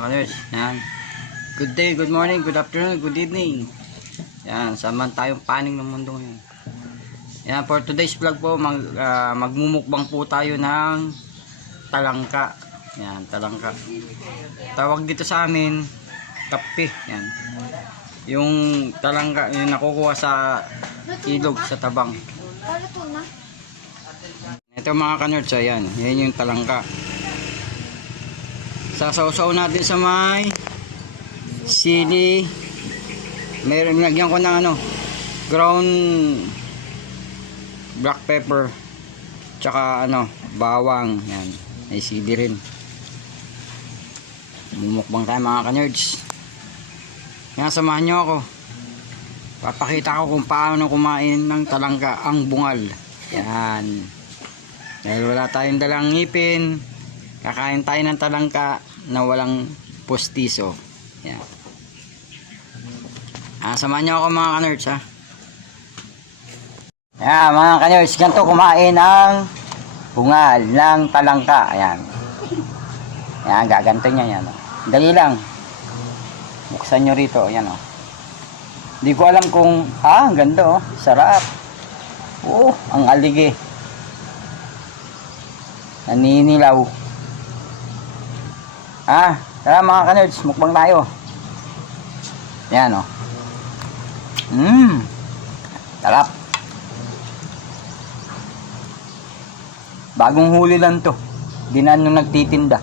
Colors, yan. Good day, good morning, good afternoon, good evening. Yan, saman tayong paning ng mundo ngayon. Yan, for today's vlog po, magmumukbang po tayo ng talangka. Yan, talangka. Tawag dito sa amin, kape. Yan. Yung talangka, yung nakukuha sa ilog, sa tabang. Ito mga kanerds, ayan. Yan yung talangka. Sasaw-saw natin sa may sili. Meron, lagyan ko ng ano, ground black pepper, tsaka ano, bawang. Yan, may sili rin. Mumukbang tayo mga kanerds. Yan, samahan nyo ako. Papakita ko kung paano kumain ng talangka ang bungal. Yan. Dahil wala tayong dalang ngipin, kakain tayo ng talangka na walang postiso. Yan. Samahan nyo ako mga kanerds, ha. Yan mga kanerds, ganito kumain ang bungal ng talangka. Ayan. Yan, gaganto niya yan. Dali lang. Buksan nyo rito. Ayan, o. Hindi ko alam kung, ang ganda, oh. Sarap. Oh, ang aligi. Naninilaw. Tara mga kanerds, mukbang tayo. Yan, o. Sarap. Bagong huli lang to. Di na nung nagtitinda.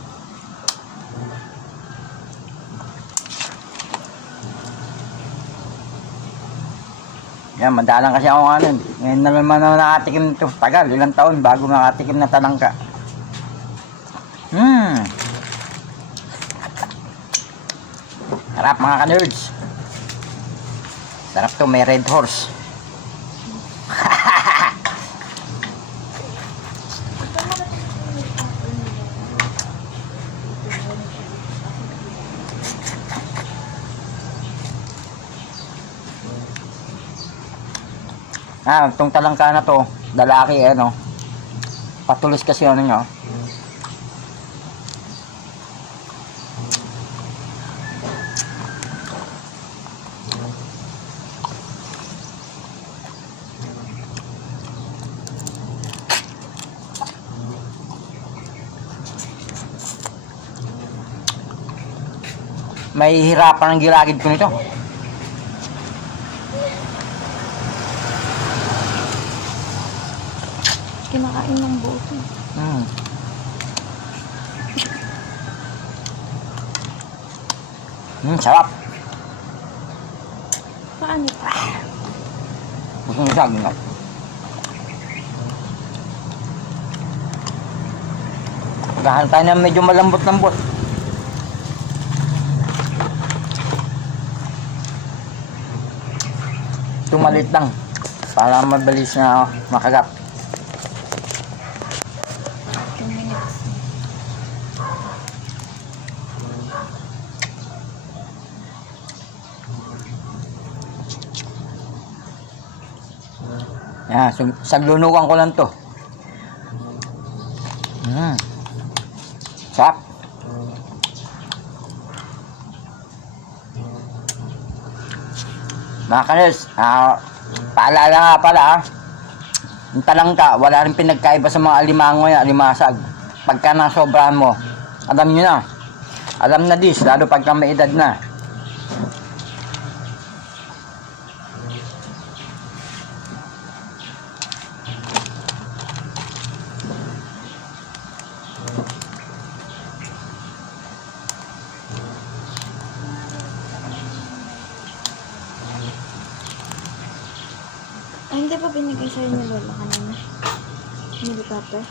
Yan, madalang kasi ako ano. Ngayon na naman ako nakatikim nito. Tagal, ilang taon bago nakatikim na talangka. Sarap mga kanerds. Sarap to, may red horse. Itong talangka na to, lalaki ano. Patulos kasi ano nyo. May hirapan ang gilagid ko nito. Kinakain ng buo ito. Sarap. Paano ito? Gusto nyo sabi nga. Pagkahan tayo na medyo malambot-lambot. Tumalit lang para mabilis na makagat. 2 minutes. Yan, saglunugan ko lang to. Sarap. Mga kanerds, paalala nga pala, yung talangka, wala rin pinagkaiba sa mga alimango yan, alimasag. Pagka nasobrahan mo, alam nyo na. Alam na dis, lalo pagka may edad na. Ay, hindi pa binigay sa'yo ni Lola kanina? Hindi pepper?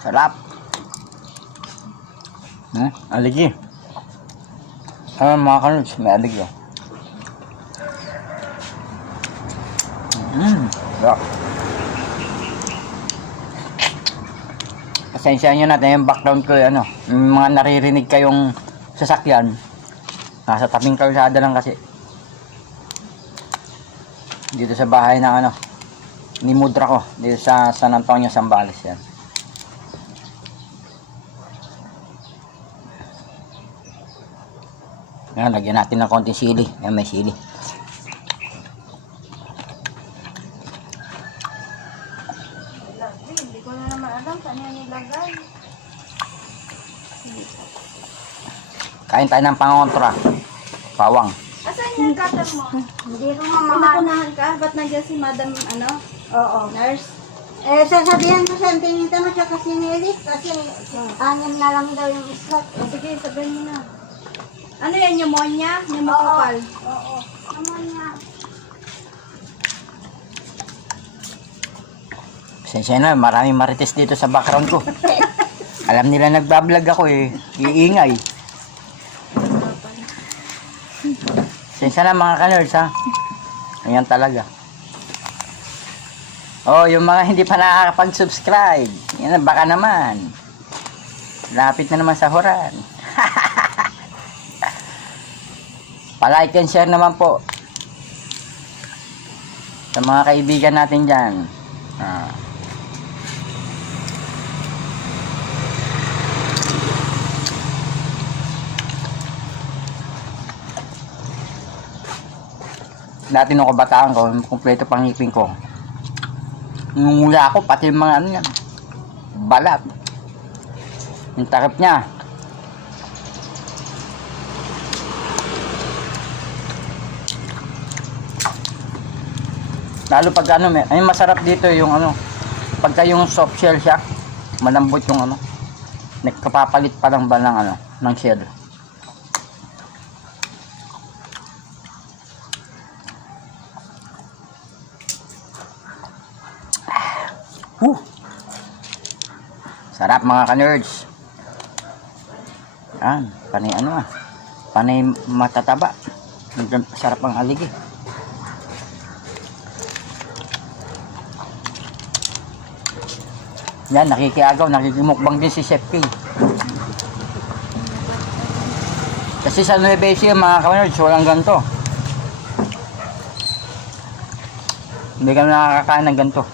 Sarap. Aligi. Mga kanerds, may aligi. Sarap. Pasensya nyo natin yung background ko, ano, yung mga naririnig kayong sasakyan, nasa tabing kalsada lang kasi. Dito sa bahay ng ano, ni Mudra ko. Dito sa San Antonio, Zambales yan. Yan, lagyan natin ng konting sili. Yan, may sili. Hindi ko na naman alam saan yan nilagay. Kain tayo ng pangontra. Pawang. Asan yung cutter mo? Hindi ko mamahal. Pinakunahan ka? Ba't nandiyan si Madam, ano? Oo. Nurse? Eh, sasabihan ko sa tinita mo siya kasi nilit kasi anim na lang daw yung slot. O sige, sabihin mo na. Ano yan, pneumonia? Pneumococcal? Oo. Naman niya. Pasensya na, maraming marites dito sa background ko. Alam nila nagbablog ako eh. Iingay. Pasensya na mga ka-nerds ha. Ayan talaga. Oh, yung mga hindi pa nakakapag-subscribe. Yan, baka naman. Lapit na naman sa horan. Pa-like and share naman po. Sa mga kaibigan natin dyan. Dati nung kabataan ko, kumpleto pang ngipin ko. Nungula ako, pati yung mga ano yan. Balat. Yung takip niya. Lalo pag ano, ay masarap dito yung ano, pagka yung soft shell siya, malambot yung ano, nagkapapalit pa lang ba ng ano, ng shell. Sarap mga ka-nerds. Yan, panay ano ah, panay matataba. Sarap ang aligi. Yan, nakikiagaw, nakikimukbang din si Chef King. Kasi sa Nueva Ecija mga ka-nerds, walang ganito. Hindi ka nakakakain ng ganito.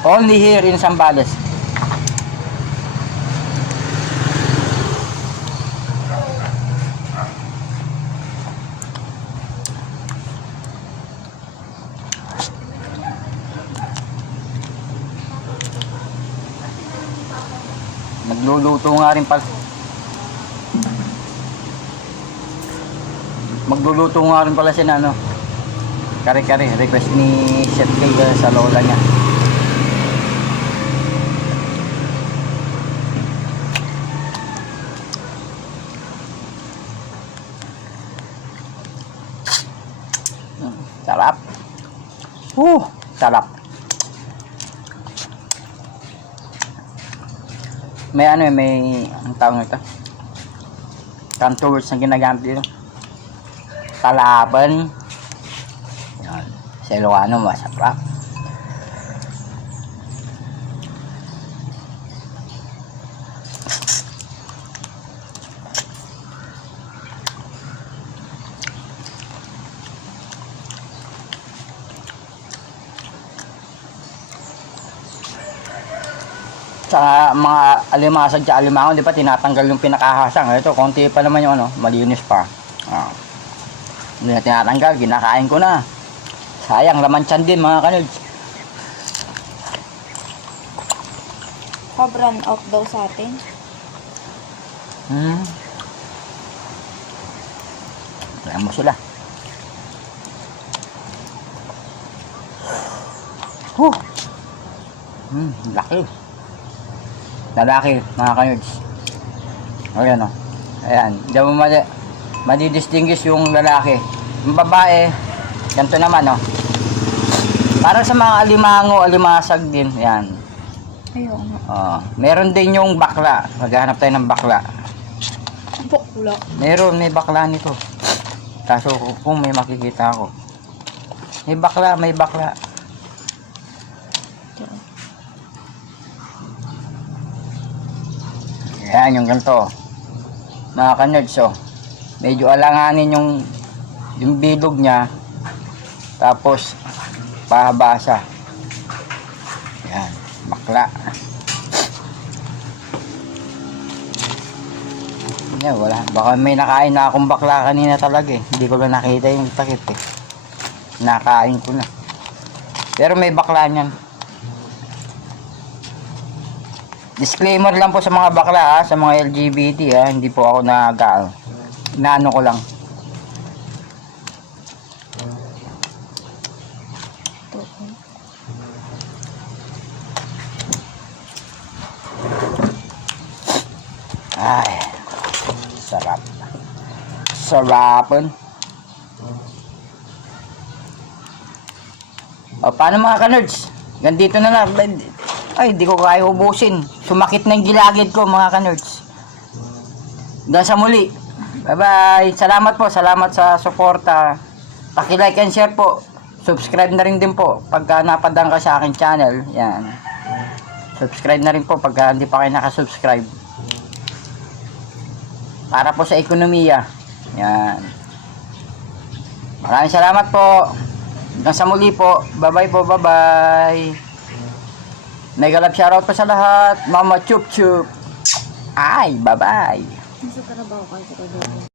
Only here in Zambales. Magluluto nga rin pala. Magluluto nga rin pala siya na ano. Kare-kare, request ni Chef Kay sa lola niya. Sarap. Sarap. May ano eh, may ang tawag nito. Kanto words na ginagamit dito. Talaban. Yan. Sa Ilocano, masarap. Sa mga alimasag sa alimango, di ba tinatanggal yung pinakahasang. Ito, konti pa naman yung ano, malinis pa. Hindi na tinatanggal, ginakain ko na. Sayang, laman tiyan din mga ka-nerds. Pag-run out daw sa atin. Alam mo sila. Laki. Lalaki, mga ka-nerds. Ayan o. Ayan. Diyan mo madidistinguish yung lalaki. Yung babae, ganito naman o. Para sa mga alimango, alimasag din. Ayan. Ayun. Meron din yung bakla. Maghanap tayo ng bakla. Bakla. Meron, may bakla nito. Kaso kung may makikita ako. May bakla, may bakla. Yan, yung ganito. Mga ka-nerds, medyo alanganin yung yung bilog niya, tapos pahaba siya. Yan, bakla. Yan, wala. Baka may nakain na akong bakla kanina talaga eh. Hindi ko lang nakita yung takip eh. Nakain ko na. Pero may bakla niyan. Disclaimer lang po sa mga bakla ha, sa mga LGBT ha, hindi po ako inaano ko lang. Ay, sarap. Sarapan. O, paano mga ka-nerds? Gandito na lang. Ay, di ko kaya ubusin. Sumakit na yung gilagid ko mga ka-nerds. Hanggang sa muli. Bye-bye. Salamat po. Salamat sa suporta. Paki-like and share po. Subscribe na rin din po pagka napadang ka sa aking channel. Yan. Subscribe na rin po pagka hindi pa kayo nakasubscribe. Para po sa ekonomiya. Yan. Maraming salamat po. Hanggang sa muli po. Bye-bye po. Bye-bye. Mega love shoutout po sa lahat. Mama Chup Chup. Ay, bye-bye. Nasa karabaw kayo sa kagabi.